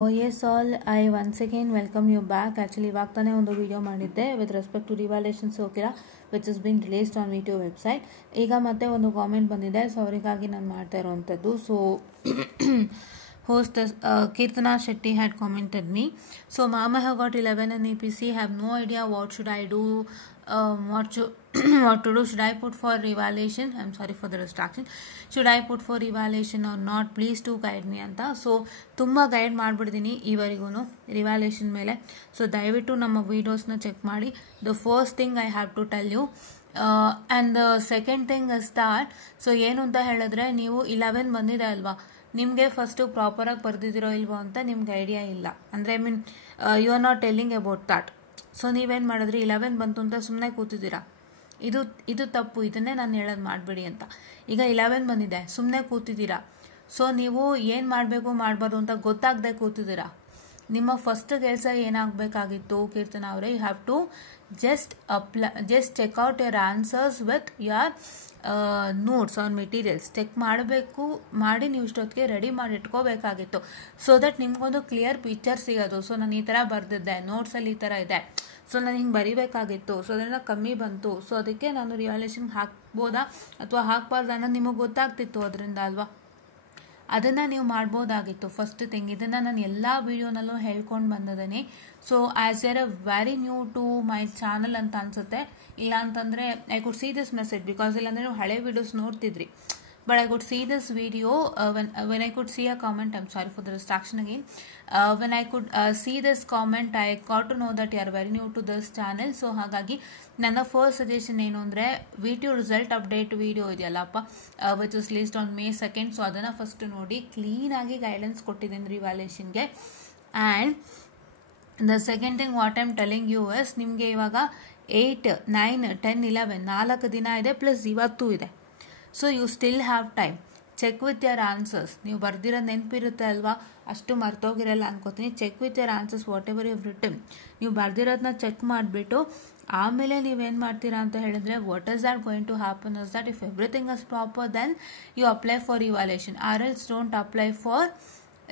Oh yes all, I once again welcome you back. Actually ಇವಾಗ ತಾನೇ ಒಂದು video ಮಾಡಿದ್ದೆ with respect to revaluation circular which has been released on VTO website. ಈಗ ಮತ್ತೆ ಒಂದು comment ಬಂದಿದೆ, ಸೊ ಅವರಿಗಾಗಿ ನಾನು ಮಾಡ್ತಾ ಇರುವಂಥದ್ದು. So host Kirtana Shetty had commented me. So Mama have got 11 in EPC, have no idea what should I do, what to do. Should I put for revaluation? I'm sorry for the distraction. Should I put for revaluation or not? Please do guide me ಅಂತ. So ತುಂಬ guide ಮಾಡಿಬಿಡ್ತೀನಿ ಈವರೆಗೂ revaluation ಮೇಲೆ. So ದಯವಿಟ್ಟು ನಮ್ಮ ವೀಡಿಯೋಸ್ನ check ಮಾಡಿ. The first thing I have to tell you and the second thing is that, so ಏನು ಅಂತ ಹೇಳಿದ್ರೆ, ನೀವು 11 ಬಂದಿದೆ ಅಲ್ವಾ, ನಿಮಗೆ ಫಸ್ಟು ಪ್ರಾಪರಾಗಿ ಬರ್ದಿದ್ದೀರೋ ಇಲ್ವೋ ಅಂತ ನಿಮ್ಗೆ ಐಡಿಯಾ ಇಲ್ಲ. ಅಂದರೆ I mean you are not telling about that. So ನೀವೇನು ಮಾಡಿದ್ರಿ, 11 ಬಂತು ಅಂತ ಸುಮ್ಮನೆ ಕೂತಿದ್ದೀರಾ. ಇದು ತಪ್ಪು, ಇದನ್ನೇ ನಾನು ಹೇಳೋದು ಮಾಡಬೇಡಿ ಅಂತ. ಈಗ 11 ಬಂದಿದೆ, ಸುಮ್ಮನೆ ಕೂತಿದ್ದೀರಾ. ಸೊ ನೀವು ಏನು ಮಾಡಬೇಕು ಮಾಡಬಾರ್ದು ಅಂತ ಗೊತ್ತಾಗದೆ ಕೂತಿದ್ದೀರಾ. ನಿಮ್ಮ ಫಸ್ಟ್ ಕೆಲಸ ಏನಾಗಬೇಕಾಗಿತ್ತು ಕೀರ್ತನ ಅವರೇ, you have to just check out your answers with your notes on materials. Check ಮಾಡಿ ನೀವು ಇಷ್ಟೊತ್ತಿಗೆ ರೆಡಿ ಮಾಡಿ ಇಟ್ಕೋಬೇಕಾಗಿತ್ತು. ಸೊ ದಟ್ ನಿಮ್ಗೊಂದು ಕ್ಲಿಯರ್ ಪಿಕ್ಚರ್ ಸಿಗೋದು. ಸೊ ನಾನು ಈ ಥರ ಬರೆದಿದ್ದೆ, ನೋಟ್ಸಲ್ಲಿ ಈ ಥರ ಇದೆ, ಸೊ ನಾನು ಹಿಂಗೆ ಬರೀಬೇಕಾಗಿತ್ತು, ಸೊ ಅದರಿಂದ ಕಮ್ಮಿ ಬಂತು, ಸೊ ಅದಕ್ಕೆ ನಾನು ರಿವ್ಯಾಲ್ಯೂಷನ್ ಹಾಕ್ಬೋದಾ ಅಥವಾ ಹಾಕ್ಬಾರ್ದು ಅನ್ನೋದು ನಿಮಗೆ ಗೊತ್ತಾಗ್ತಿತ್ತು ಅದರಿಂದ ಅಲ್ವಾ. ಅದನ್ನು ನೀವು ಮಾಡ್ಬೋದಾಗಿತ್ತು ಫಸ್ಟ್ ಥಿಂಗ್. ಇದನ್ನು ನಾನು ಎಲ್ಲ ವಿಡಿಯೋನಲ್ಲೂ ಹೇಳ್ಕೊಂಡು ಬಂದಿದ್ದೀನಿ. So as your a very new to my channel ಅಂತ ಅನ್ಸುತ್ತೆ. ಇಲ್ಲ ಅಂತಂದರೆ I could see this message, because ಇಲ್ಲಾಂದರೆ ನೀವು ಹಳೆ ವಿಡಿಯೋಸ್ ನೋಡ್ತಿದ್ರಿ. But I could see this video when I could see a comment. I'm sorry for the distraction again. When I could see this comment, I got to know that you are very new to this channel. So ಹಾಗಾಗಿ ನನ್ನ first suggestion ಏನು ಅಂದರೆ, VTO result update video ಇದೆಯಲ್ಲಪ್ಪ, which is list on May 2nd. So ಅದನ್ನು first ನೋಡಿ, ಕ್ಲೀನಾಗಿ guidance ಕೊಟ್ಟಿದ್ದೀನಿ ರಿವ್ಯಾಲ್ಯೂಷನ್ಗೆ. And the second thing what I am telling you is, ನಿಮಗೆ ಇವಾಗ 8, 9, 10, 11 4 ದಿನ ಇದೆ, ಪ್ಲಸ್ ಇವತ್ತು ಇದೆ. So you still have time. Check with your answers. ನೀವು ಬರ್ದಿರೋ ನೆನಪಿರುತ್ತೆ ಅಲ್ವಾ, ಅಷ್ಟು ಮರ್ತೋಗಿರಲ್ಲ ಅನ್ಕೋತೀನಿ. Check with your answers whatever you written. ನೀವು ಬರ್ದಿರೋದನ್ನ ಚೆಕ್ ಮಾಡಿಬಿಟ್ಟು ಆಮೇಲೆ ನೀವೇನು ಮಾಡ್ತೀರಾ ಅಂತ ಹೇಳಿದ್ರೆ, what is that going to happen is that if everything is proper then you apply for revaluation, or else don't apply for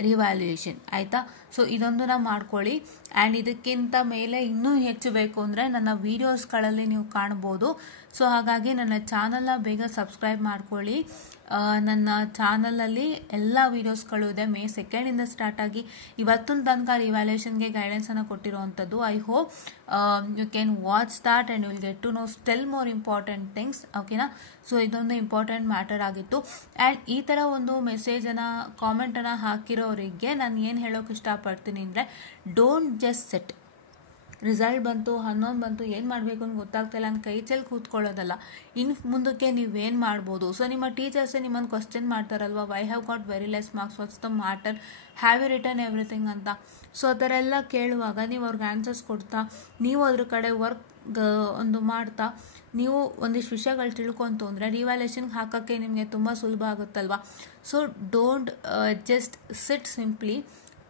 revaluation. ಆಯಿತಾ? So ಇದೊಂದನ್ನ ಮಾಡ್ಕೊಳ್ಳಿ. ಆ್ಯಂಡ್ ಇದಕ್ಕಿಂತ ಮೇಲೆ ಇನ್ನೂ ಹೆಚ್ಚು ಬೇಕು ಅಂದರೆ ನನ್ನ ವೀಡಿಯೋಸ್ಗಳಲ್ಲಿ ನೀವು ಕಾಣ್ಬೋದು. ಸೊ ಹಾಗಾಗಿ ನನ್ನ ಚಾನಲ್ನ ಬೇಗ ಸಬ್ಸ್ಕ್ರೈಬ್ ಮಾಡ್ಕೊಳ್ಳಿ. ನನ್ನ ಚಾನಲಲ್ಲಿ ಎಲ್ಲ ವೀಡಿಯೋಸ್ಗಳು ಇದೆ. May 2nd ಸ್ಟಾರ್ಟ್ ಆಗಿ ಇವತ್ತಿನ ತನಕ ರಿವ್ಯಾಲ್ಯೂಷನ್ಗೆ ಗೈಡೆನ್ಸನ್ನು ಕೊಟ್ಟಿರುವಂಥದ್ದು. I hope you can watch that and you will get to know still more important things. ಓಕೆನಾ? ಸೊ ಇದೊಂದು ಇಂಪಾರ್ಟೆಂಟ್ ಮ್ಯಾಟರ್ ಆಗಿತ್ತು. ಆ್ಯಂಡ್ ಈ ಥರ ಒಂದು ಮೆಸೇಜನ್ನು, ಕಾಮೆಂಟನ್ನು ಹಾಕಿರೋರಿಗೆ ನಾನು ಏನು ಹೇಳೋಕೆ ಇಷ್ಟಪಡ್ತೀನಿ ಅಂದರೆ, ಡೋಂಟ್ ಜಸ್ಟ್ ಸೆಟ್. ರಿಸಲ್ಟ್ ಬಂತು, 11 ಬಂತು, ಏನು ಮಾಡಬೇಕು ಅಂತ ಗೊತ್ತಾಗ್ತಾಯಿಲ್ಲ ಅಂತ ಕೈ ಚೆಲ್ಲಿ ಕೂತ್ಕೊಳ್ಳೋದಲ್ಲ. ಇನ್ನು ಮುಂದಕ್ಕೆ ನೀವೇನು ಮಾಡ್ಬೋದು. ಸೊ ನಿಮ್ಮ ಟೀಚರ್ಸೇ ನಿಮ್ಮನ್ನು ಕ್ವಶನ್ ಮಾಡ್ತಾರಲ್ವ, why have got very less marks, what's the matter, have you return everything ಅಂತ. ಸೊ ಆ ಥರ ಎಲ್ಲ ಕೇಳುವಾಗ ನೀವು ಅವ್ರಿಗೆ ಆನ್ಸರ್ಸ್ ಕೊಡ್ತಾ, ನೀವು ಅದ್ರ ಕಡೆ ವರ್ಕ್ ಒಂದು ಮಾಡ್ತಾ, ನೀವು ಒಂದಿಷ್ಟು ವಿಷಯಗಳು ತಿಳ್ಕೊಂತು ಅಂದರೆ ರಿವ್ಯಾಲ್ಯೂಷನ್ಗೆ ಹಾಕೋಕ್ಕೆ ನಿಮಗೆ ತುಂಬ ಸುಲಭ ಆಗುತ್ತಲ್ವ. So don't just sit, simply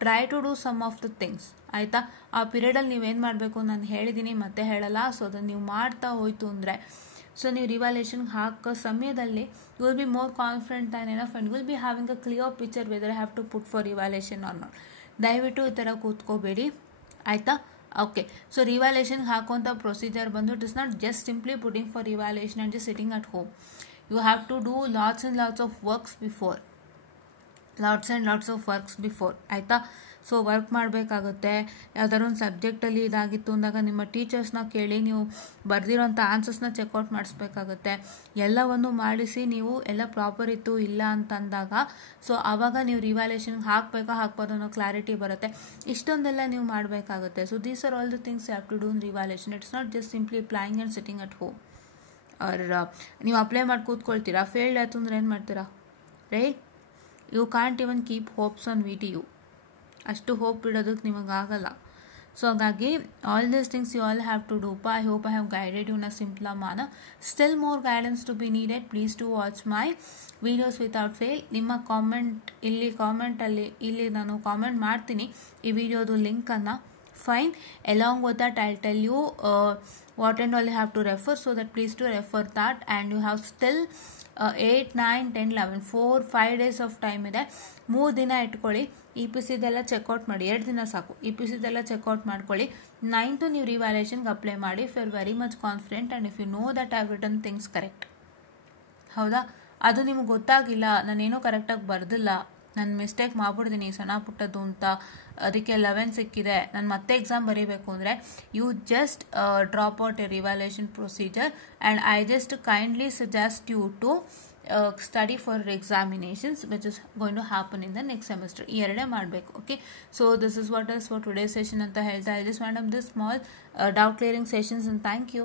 try to do some of the things. ಆಯಿತಾ? ಆ ಪೀರಿಯಡಲ್ಲಿ ನೀವೇನು ಮಾಡಬೇಕು ನಾನು ಹೇಳಿದ್ದೀನಿ, ಮತ್ತೆ ಹೇಳಲ್ಲ. ಸೊ ಅದನ್ನು ನೀವು ಮಾಡ್ತಾ ಹೋಯ್ತು ಅಂದರೆ, ಸೊ ನೀವು ರಿವ್ಯಾಲ್ಯೂಷನ್ಗೆ ಹಾಕೋ ಸಮಯದಲ್ಲಿ you will be more confident and enough and will be having a clear picture whether I have to put for revaluation or not. ದಯವಿಟ್ಟು ಈ ಥರ ಕೂತ್ಕೋಬೇಡಿ. ಆಯಿತಾ? ಓಕೆ. ಸೊ ರಿವ್ಯಾಲ್ಯೂಷನ್ಗೆ ಹಾಕುವಂಥ ಪ್ರೊಸೀಜರ್ ಬಂದು, it is not just simply putting for revaluation and just sitting at home. You have to do lots and lots of works before. ಆಯಿತಾ? So work ಮಾಡಬೇಕಾಗುತ್ತೆ. ಯಾವ್ದಾದ್ರು ಒಂದು ಸಬ್ಜೆಕ್ಟಲ್ಲಿ ಇದಾಗಿತ್ತು ಅಂದಾಗ ನಿಮ್ಮ ಟೀಚರ್ಸ್ನ ಕೇಳಿ ನೀವು ಬರ್ದಿರೋಂಥ ಆನ್ಸರ್ಸ್ನ ಚೆಕ್ಔಟ್ ಮಾಡಿಸ್ಬೇಕಾಗುತ್ತೆ. ಎಲ್ಲವನ್ನು ಮಾಡಿಸಿ ನೀವು ಎಲ್ಲ ಪ್ರಾಪರ್ ಇತ್ತು ಇಲ್ಲ ಅಂತಂದಾಗ, ಸೊ ಆವಾಗ ನೀವು ರಿವ್ಯಾಲ್ಯೂಷನ್ಗೆ ಹಾಕ್ಬಾರ್ದು ಅನ್ನೋ ಕ್ಲಾರಿಟಿ ಬರುತ್ತೆ. ಇಷ್ಟೊಂದೆಲ್ಲ ನೀವು ಮಾಡಬೇಕಾಗುತ್ತೆ. So these are all the things you have to do in revaluation. It's not just simply applying and sitting at home. Or ನೀವು ಅಪ್ಲೈ ಮಾಡಿ ಕೂತ್ಕೊಳ್ತೀರಾ, ಫೇಲ್ಡ್ ಆಯ್ತು ಅಂದ್ರೆ ಏನು ಮಾಡ್ತೀರಾ, right? You can't even keep hopes on VTO. ಅಷ್ಟು hope ಇಡೋದಕ್ಕೆ ನಿಮಗಾಗಲ್ಲ. ಸೊ ಹಾಗಾಗಿ all these things you all have to do. I hope I have guided you in a simple manner. Still more guidance to be needed. Please to watch my videos without fail. ನಿಮ್ಮ ಕಾಮೆಂಟಲ್ಲಿ ಇಲ್ಲಿ ನಾನು comment ಮಾಡ್ತೀನಿ ಈ ವಿಡಿಯೋದು ಲಿಂಕನ್ನು. Fine. Along with that, I'll tell you what and all you have to refer, so that please do refer that. And you have still 8, 9, 10, 11 4-5 days of time ಇದೆ. 3 ದಿನ ಇಟ್ಕೊಳ್ಳಿ. EPCದೆಲ್ಲ ಚೆಕ್ಔಟ್ ಮಾಡಿ, 2 ದಿನ ಸಾಕು. EPCದೆಲ್ಲ ಚೆಕ್ಔಟ್ ಮಾಡ್ಕೊಳ್ಳಿ. 9th ನೀವು ರಿವ್ಯಾಲ್ಯೂಯೇಷನ್ಗೆ ಅಪ್ಲೈ ಮಾಡಿ. If you are very much confident and if you know that I have written things correct. ಹೌದಾ, ಅದು ನಿಮ್ಗೆ ಗೊತ್ತಾಗಿಲ್ಲ, ನಾನೇನೋ ಕರೆಕ್ಟಾಗಿ ಬರ್ದಿಲ್ಲ, ನಾನು ಮಿಸ್ಟೇಕ್ ಮಾಡ್ಬಿಡ್ತೀನಿ ಸಣ್ಣ ಪುಟ್ಟದ್ದು ಅಂತ, ಅದಕ್ಕೆ 11 ಸಿಕ್ಕಿದೆ, ನಾನು ಮತ್ತೆ ಎಕ್ಸಾಮ್ ಬರೀಬೇಕು ಅಂದರೆ you just drop out a revaluation procedure and I just kindly suggest you to study for examinations which is going to happen in the next semester. ಈ ಎರಡೇ ಮಾಡಬೇಕು. Okay, so this is what is for today session ಅಂತ ಹೇಳ್ತಾ, I just want this small doubt clearing sessions and thank you.